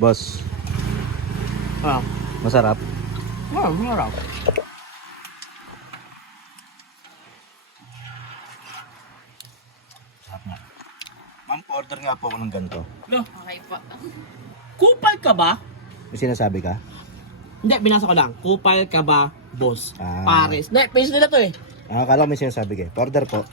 Boss, Ah, masarap. marap. Sarap nga. Ma'am, order nga po ako ng ganito. Lo, Okay po. kupal ka ba? May sinasabi ka? Hindi, binasa ko lang. Kupal ka ba, boss? Ah. Pares. Hindi, page nila to eh. Akala ko may sinasabi ka. Order po.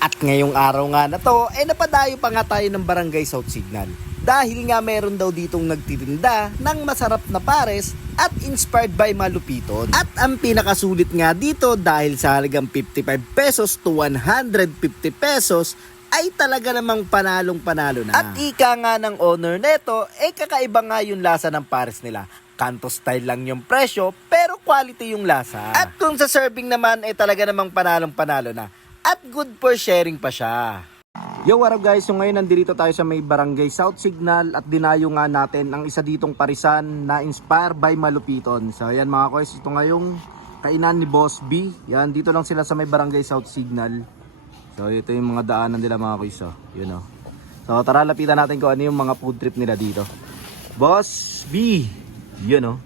At ngayong araw nga na to, napadayo pa nga tayo ng Barangay South Signal. Dahil nga meron daw ditong nagtitinda ng masarap na pares at inspired by malupiton. At ang pinakasulit nga dito dahil sa halagang 55 pesos to 150 pesos ay talaga namang panalong-panalo na. At ika nga ng owner neto, kakaiba nga yung lasa ng pares nila. Kanto style lang yung presyo, pero quality yung lasa. At kung sa serving naman, talaga namang panalong-panalo na. At good for sharing pa siya. Yo, what up guys? So ngayon nandito tayo sa may Barangay South Signal at dinayo nga natin ang isa ditong parisan na inspired by malupiton. So ayan mga koys, ito nga yung kainan ni Boss B. Yan, dito lang sila sa may Barangay South Signal. So ito yung mga daanan nila mga koys. So, yun o. So tara, lapitan natin kung ano yung mga food trip nila dito. Boss B. Yun o.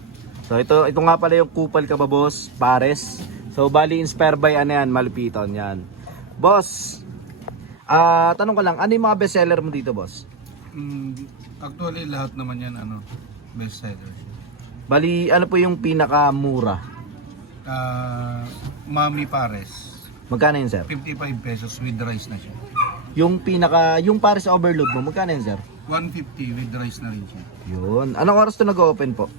So ito nga pala yung kupal ka ba boss? Pares. So bali inspired by ano yan, malupiton yan. Boss, tanong ko lang, ano yung mga bestseller mo dito, boss? Actually, lahat naman yan, best seller. Bali, ano po yung pinakamura? Mami Pares, Magkano yun, sir? 55 pesos with rice na siya. Yung Paris Overload mo, magkano yun, sir? 150 with rice na rin siya. Yun. Anong oras to nag-open po?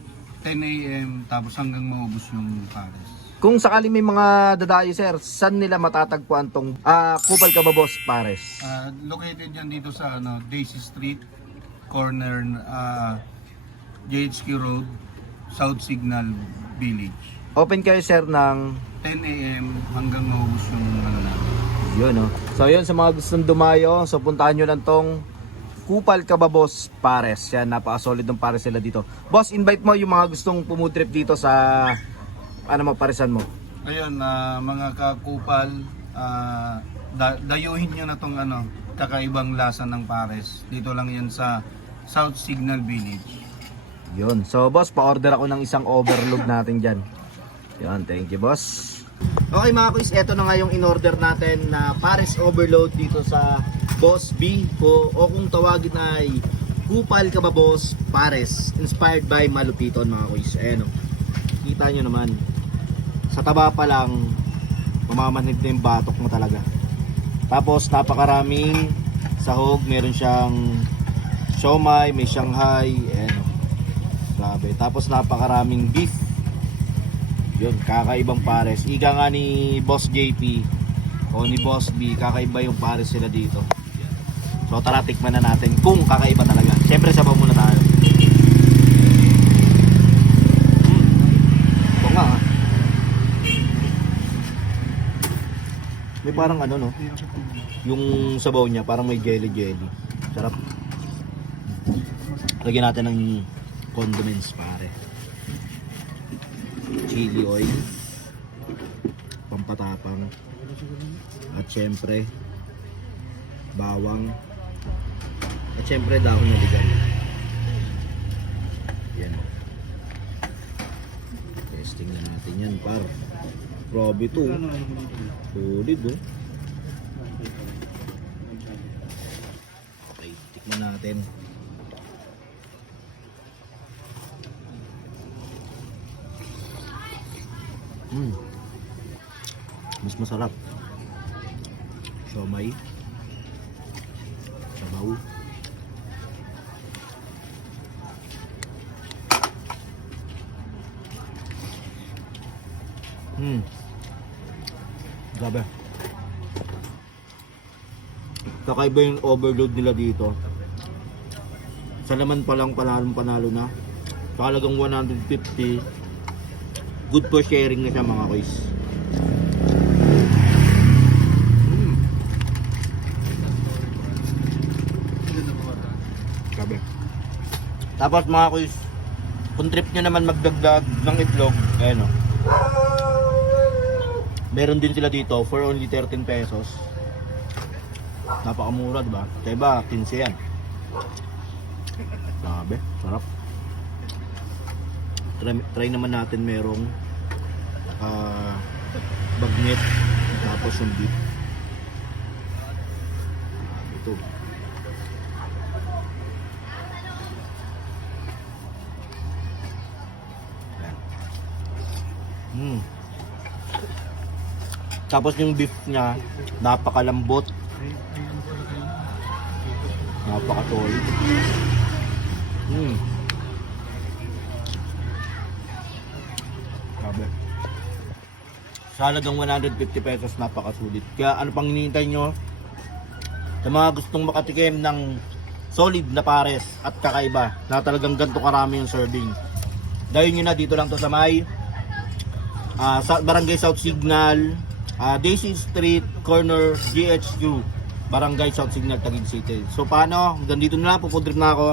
10 a.m. tapos hanggang maubos yung Pares. Kung sakali may mga dadayo, sir, saan nila matatagpuan tong Kupal ka ba, boss, Pares? Located yan dito sa Daisy Street, corner JHQ Road, South Signal Village. Open kayo, sir, ng 10 a.m. hanggang maubos yung namin. yun, no? So, yun, sa mga gustong dumayo, so puntahan nyo lang tong Kupal ka ba, boss, Pares. Yan, napaka-solid ng Pares sila dito. Boss, invite mo yung mga gustong pumutrip dito sa parisan mo. Ayun, mga kakupal, dayuhin nyo na tong kakaibang lasa ng Pares. Dito lang yan sa South Signal Village. Yun. So, boss, pa-order ako ng isang overload natin dyan. Yun, thank you, boss. Okay mga kuys, eto na nga yung in-order natin na Pares Overload dito sa Boss B o kung tawagin ay Kupal ka ba, boss, Pares, inspired by malupiton mga kuys. Ayan o, kita nyo naman, sa taba pa lang mamamanhid na yung batok mo talaga. Tapos napakaraming sahog, meron siyang siomai, may shanghai, ayan o, grabe. Tapos napakaraming beef. Yun, kakaibang pares. Ika nga ni Boss JP o ni Boss B, kakaiba yung pares sila dito. So tara, tikman na natin kung kakaiba talaga. Siyempre sabaw muna tayo. Ito nga ha. May parang no? Yung sabaw niya parang may jelly. Sarap. Lagyan natin ng condiments pare. Chili oil, pampatapang, at syempre bawang, at syempre dahon na ligan. Yan. Testing na natin yan par. Grabe to. Solid oh. Okay, tikman natin. Mas masarap. Siomai, sabaw. Grabe. Kakaiba yung overload nila dito. Sa laman pa lang panalo na. Sa halagang 150. Good for sharing na siya mga boys. Grabe. Tapos mga boys, kung trip nyo naman magdagdag ng itlog, ayan o. Meron din sila dito for only 13 pesos. Napakamura, diba? Kaya ba, 15 yan. Sabi, sarap. Try naman natin merong bagnet tapos yung beef. Ito. Tapos yung beef niya napakalambot. Napakatoy. Grabe. Sa halagang 150 pesos, napakasulit. Kaya ano pang hinihintay nyo? Sa mga gustong makatikim ng solid na pares at kakaiba na talagang ganito karami yung serving. Dahil nyo na, dito lang to sa may sa Barangay South Signal, Daisy Street, corner GHQ, Barangay South Signal, Taguig City. So paano? Hanggang dito na lang, pupudrip na ako.